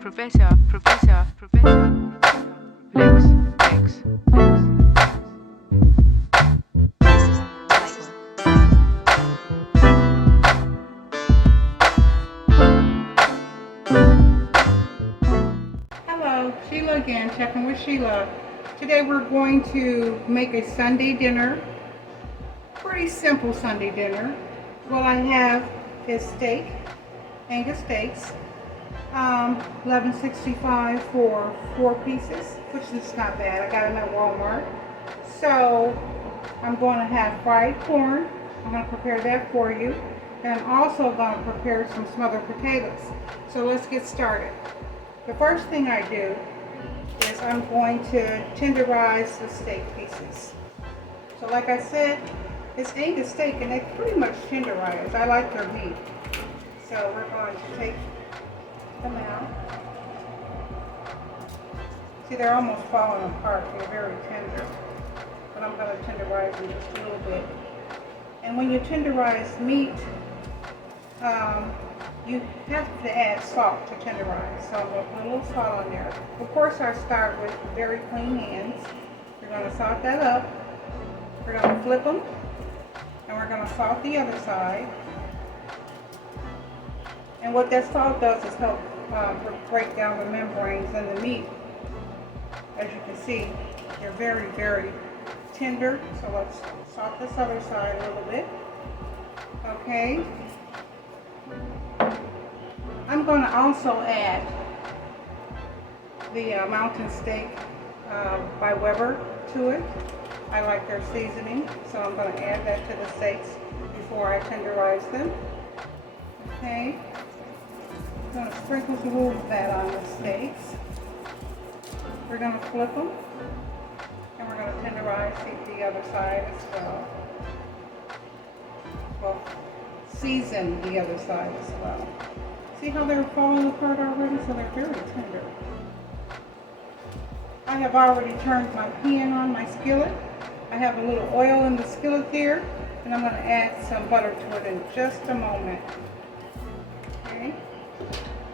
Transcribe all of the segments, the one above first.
Professor, Professor, Professor, Lex, Lex, Lex. Hello, Sheila again, checking with Sheila. Today we're going to make a Sunday dinner. Pretty simple Sunday dinner. What I have is steak, Angus steaks, 11.65 for 4 pieces, which is not bad. I got them at Walmart. So I'm going to have fried corn. I'm going to prepare that for you. And I'm also going to prepare some smothered potatoes. So let's get started. The first thing I do is I'm going to tenderize the steak pieces. So like I said, it's Angus steak and they pretty much tenderize. I like their meat. So we're going to take them out. See, they're almost falling apart. They're very tender. But I'm going to tenderize them just a little bit. And when you tenderize meat, you have to add salt to tenderize. So I'm going to put a little salt on there. Of course, I start with very clean hands. We're going to salt that up. We're going to flip them. And we're going to salt the other side. And what that salt does is help break down the membranes in the meat. As you can see, they're very, very tender. So let's salt this other side a little bit. Okay. I'm going to also add the mountain steak by Weber to it. I like their seasoning, so I'm going to add that to the steaks before I tenderize them. Okay. I'm going to sprinkle a little of that on the steaks. We're going to flip them, and we're going to tenderize the other side as well. Well, season the other side as well. See how they're falling apart already? So they're very tender. I have already turned my pan on my skillet. I have a little oil in the skillet there, and I'm going to add some butter to it in just a moment. Okay,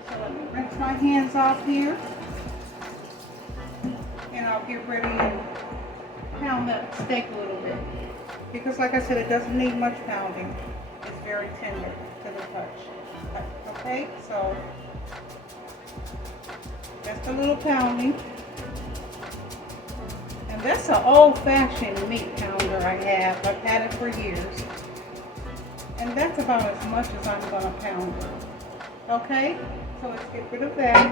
so let me rinse my hands off here, and I'll get ready and pound that steak a little bit. Because like I said, it doesn't need much pounding. It's very tender to the touch. Okay, so just a little pounding. And that's an old-fashioned meat pounder I have. I've had it for years. And that's about as much as I'm going to pound it. Okay, so let's get rid of that.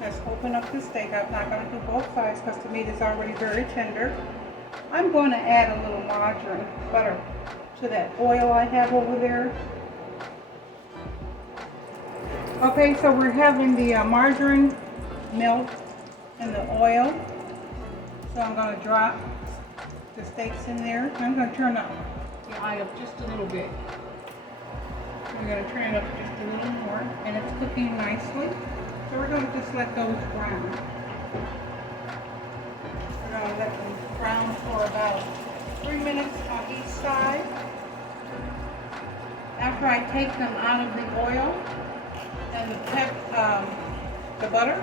Let's open up the steak. I'm not going to do both sides because the meat is already very tender. I'm going to add a little margarine, butter, to that oil I have over there. Okay, so we're having the margarine melt in the oil. So I'm going to drop the steaks in there. I'm going to turn up the eye up just a little bit. I'm going to turn it up just a little more, and it's cooking nicely. So we're going to just let those brown. We're going to let them brown for about 3 minutes on each side. After I take them out of the oil and the butter,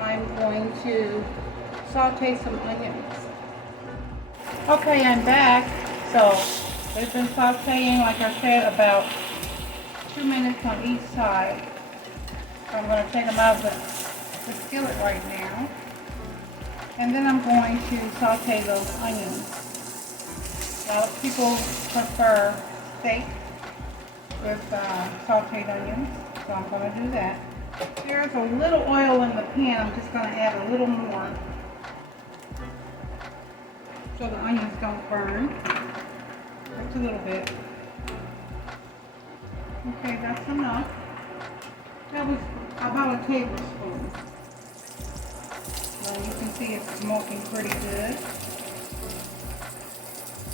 I'm going to saute some onions. Okay, I'm back. So they've been sauteing, like I said, about 2 minutes on each side. So I'm going to take them out of the skillet right now. And then I'm going to saute those onions. A lot of people prefer steak with sauteed onions, so I'm going to do that. There's a little oil in the pan. I'm just going to add a little more so the onions don't burn. Just a little bit. Okay, that's enough. That was about a tablespoon. So you can see it's smoking pretty good.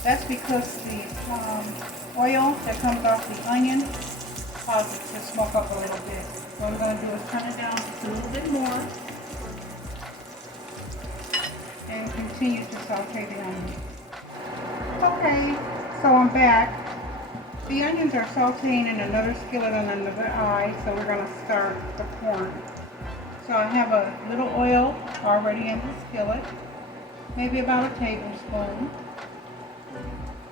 That's because the oil that comes off the onion causes it to smoke up a little bit. What I'm going to do is turn it down just a little bit more and continue to saute the onion. Okay, so I'm back. The onions are sauteing in another skillet on another eye, so we're going to start the corn. So I have a little oil already in the skillet, maybe about a tablespoon.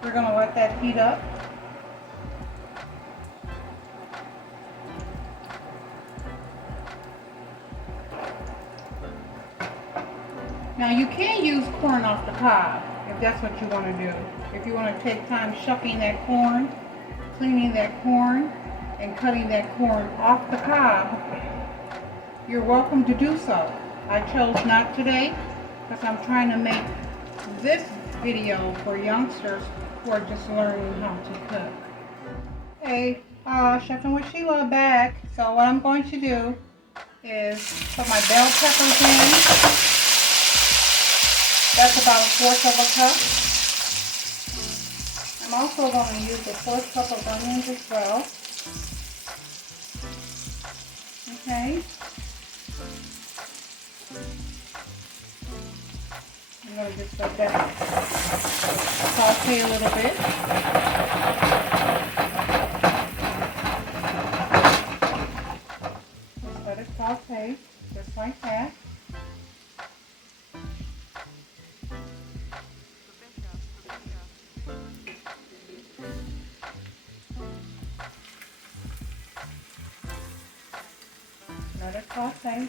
We're going to let that heat up. Now you can use corn off the cob if that's what you want to do. If you want to take time shucking that corn, cleaning that corn, and cutting that corn off the cob, you're welcome to do so. I chose not today because I'm trying to make this video for youngsters who are just learning how to cook. Hey, Chefing with Sheila back. So what I'm going to do is put my bell peppers in. That's about 1/4 of a cup. I'm also going to use 1/4 cup of onions as well. Okay. I'm going to just let that saute a little bit. Just let it saute, just like that. Let it saute.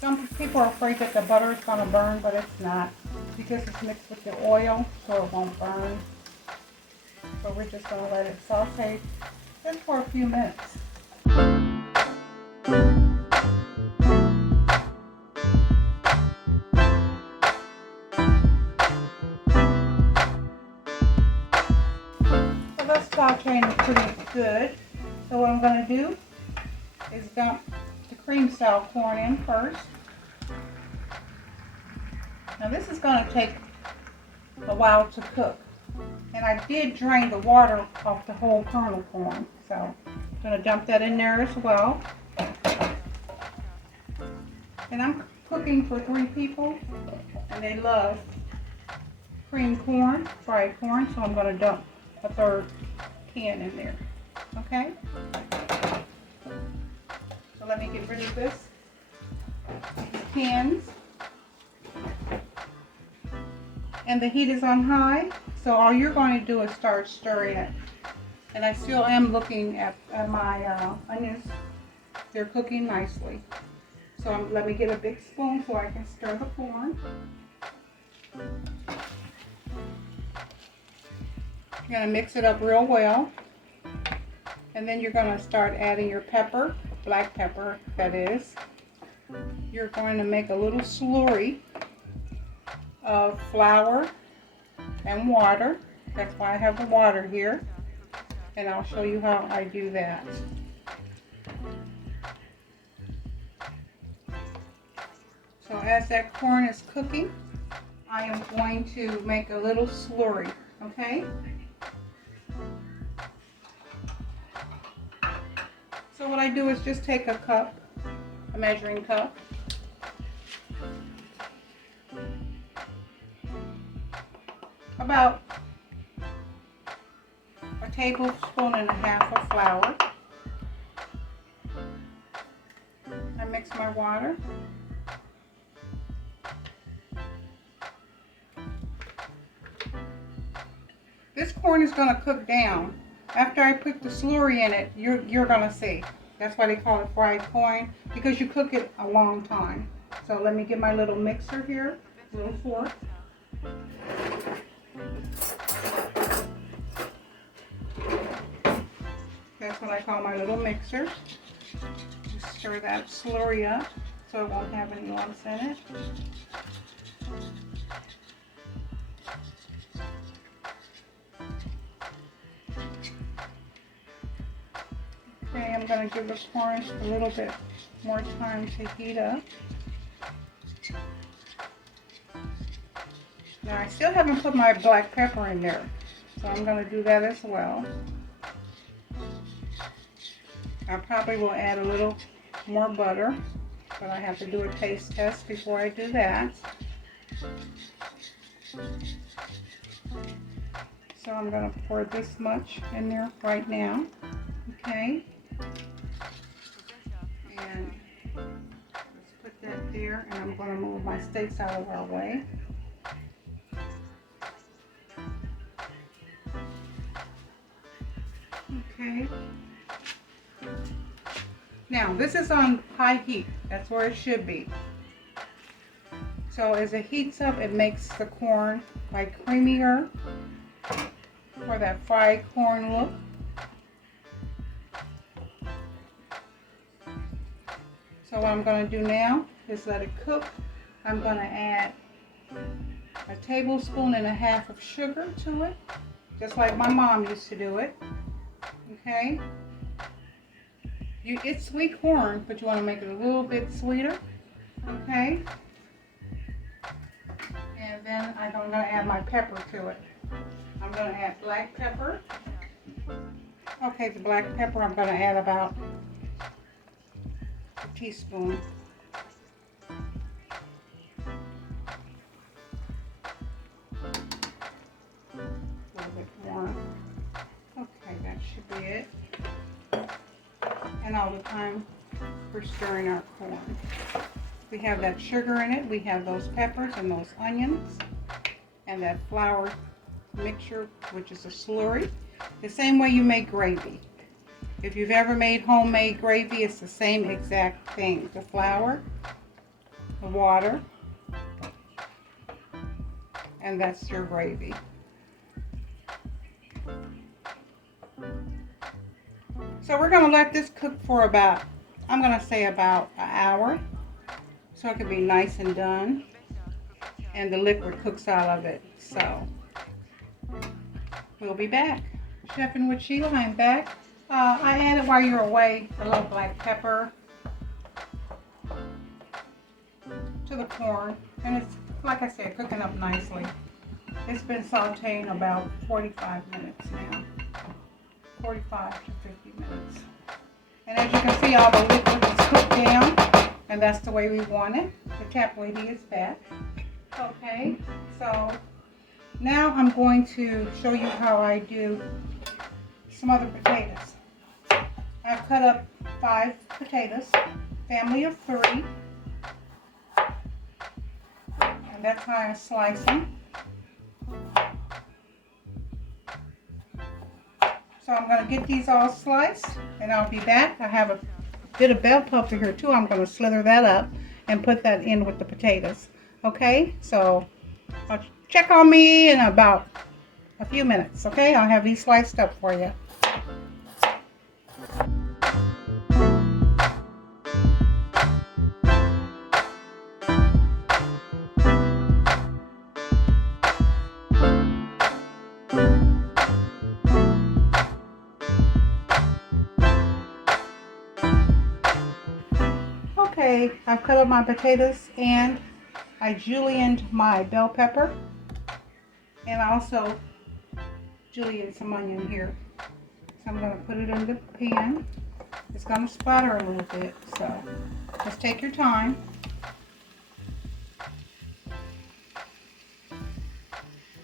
Some people are afraid that the butter is going to burn, but it's not, because it's mixed with the oil, so it won't burn. So we're just going to let it saute just for a few minutes. So that's sauteing pretty good. So what I'm going to do is dump the cream style corn in first. Now this is going to take a while to cook, and I did drain the water off the whole kernel corn, so I'm going to dump that in there as well. And I'm cooking for 3 people, and they love cream corn, fried corn, so I'm going to dump a 1/3 can in there. Okay? So let me get rid of these cans. And the heat is on high, so all you're going to do is start stirring it. And I still am looking at my onions. They're cooking nicely. So let me get a big spoon so I can stir the corn. You're going to mix it up real well. And then you're going to start adding your pepper, black pepper that is. You're going to make a little slurry of flour and water. That's why I have the water here, and I'll show you how I do that. So as that corn is cooking, I am going to make a little slurry, okay? So what I do is just take a cup, a measuring cup, about a tablespoon and a half of flour. I mix my water. This corn is going to cook down. After I put the slurry in it, you're going to see. That's why they call it fried corn, because you cook it a long time. So let me get my little mixer here, little fork. That's what I call my little mixer. Just stir that slurry up so it won't have any lumps in it. Okay, I'm going to give the corn a little bit more time to heat up. Now I still haven't put my black pepper in there, so I'm going to do that as well. I probably will add a little more butter, but I have to do a taste test before I do that. So I'm going to pour this much in there right now. Okay. And let's put that there, and I'm going to move my steaks out of our way. Okay. Now this is on high heat. That's where it should be. So as it heats up, it makes the corn like creamier for that fried corn look. So what I'm going to do now is let it cook. I'm going to add a tablespoon and a half of sugar to it, just like my mom used to do it. Okay. It's sweet corn, but you want to make it a little bit sweeter. Okay. And then I'm going to add my pepper to it. I'm going to add black pepper. Okay, the black pepper I'm going to add about a teaspoon. A little bit more. Okay, that should be it. And all the time we're stirring our corn. We have that sugar in it, we have those peppers and those onions, and that flour mixture, which is a slurry. The same way you make gravy. If you've ever made homemade gravy, it's the same exact thing. The flour, the water, and that's your gravy. So we're going to let this cook for about, I'm going to say about an hour, so it can be nice and done, and the liquid cooks out of it. So we'll be back. Chefing with Sheila, I'm back. I added, while you're away, a little black pepper to the corn, and it's, like I said, cooking up nicely. It's been sauteing about 45 minutes now. 45 to 50 minutes. And as you can see, all the liquid is cooked down, and that's the way we want it. The tap lady is back. Okay, so now I'm going to show you how I do some other potatoes. I've cut up 5 potatoes, family of 3, and that's how I slice them. So I'm going to get these all sliced, and I'll be back. I have a bit of bell pepper here too. I'm going to slither that up and put that in with the potatoes. Okay, so I'll check on me in about a few minutes. Okay, I'll have these sliced up for you. Okay, I've cut up my potatoes, and I julienned my bell pepper, and I also julienned some onion here. So I'm going to put it in the pan. It's going to splatter a little bit, so just take your time.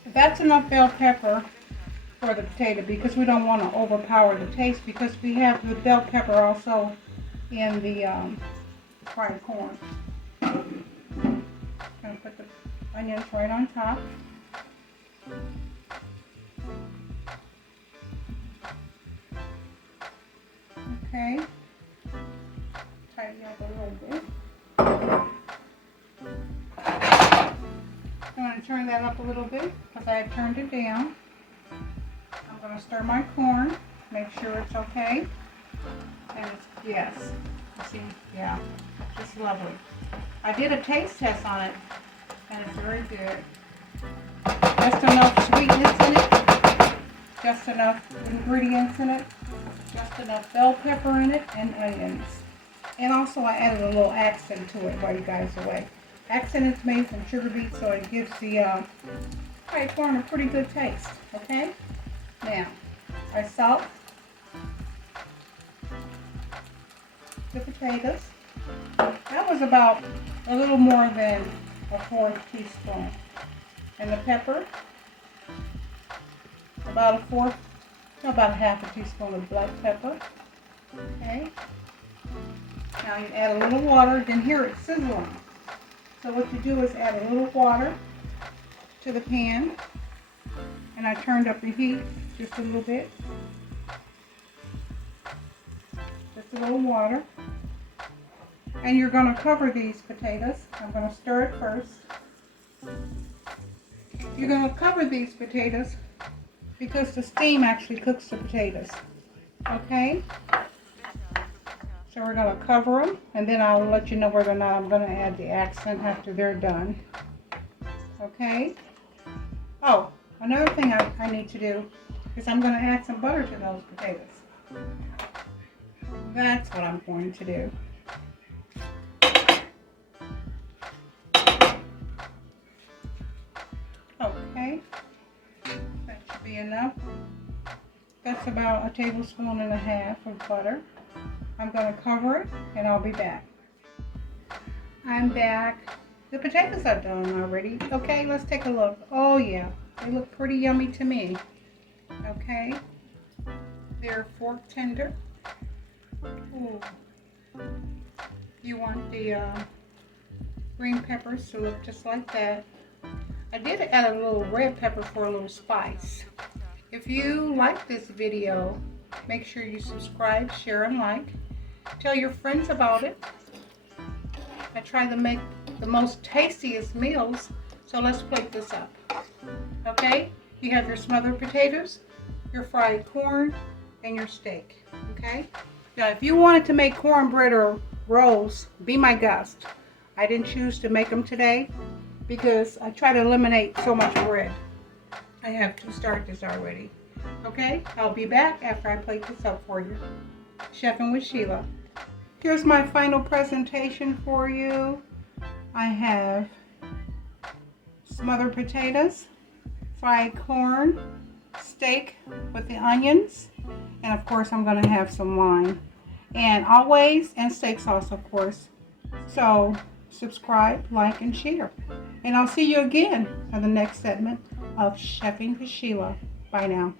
That's enough bell pepper for the potato, because we don't want to overpower the taste, because we have the bell pepper also in the fried corn. I'm going to put the onions right on top. Okay. Tighten up a little bit. I'm going to turn that up a little bit because I have turned it down. I'm going to stir my corn, make sure it's okay. And it's, yes, see, yeah, it's lovely. I did a taste test on it, and it's very good. Just enough sweetness in it, just enough ingredients in it, just enough bell pepper in it, and onions. And also I added a little accent to it while you guys are away. Accent is made from sugar beets, so it gives the fried corn a pretty good taste, okay? Now, I salt the potatoes. That was about a little more than a 4th teaspoon. And the pepper, about about a half a teaspoon of black pepper. Okay. Now you add a little water, then hear it sizzling. So what you do is add a little water to the pan, and I turned up the heat just a little bit. Just a little water. And you're going to cover these potatoes. I'm going to stir it first. You're going to cover these potatoes because the steam actually cooks the potatoes. Okay? So we're going to cover them, and then I'll let you know whether or not I'm going to add the accent after they're done. Okay? Oh, another thing I need to do is I'm going to add some butter to those potatoes. That's what I'm going to do. Okay, that should be enough. That's about a tablespoon and a half of butter. I'm going to cover it and I'll be back. I'm back. The potatoes are done already. Okay, let's take a look. Oh yeah, they look pretty yummy to me. Okay, they're fork tender. Ooh. You want the green peppers to look just like that. I did add a little red pepper for a little spice. If you like this video, make sure you subscribe, share, and like. Tell your friends about it. I try to make the most tastiest meals, so let's plate this up. Okay? You have your smothered potatoes, your fried corn, and your steak. Okay? Now, if you wanted to make cornbread or rolls, be my guest. I didn't choose to make them today because I try to eliminate so much bread. I have 2 starches already. Okay, I'll be back after I plate this up for you. Chefing with Sheila. Here's my final presentation for you. I have smothered potatoes, fried corn, steak with the onions, and of course I'm going to have some wine. And steak sauce, of course. So subscribe, like, and share. And I'll see you again on the next segment of Chefing with Sheila. Bye now.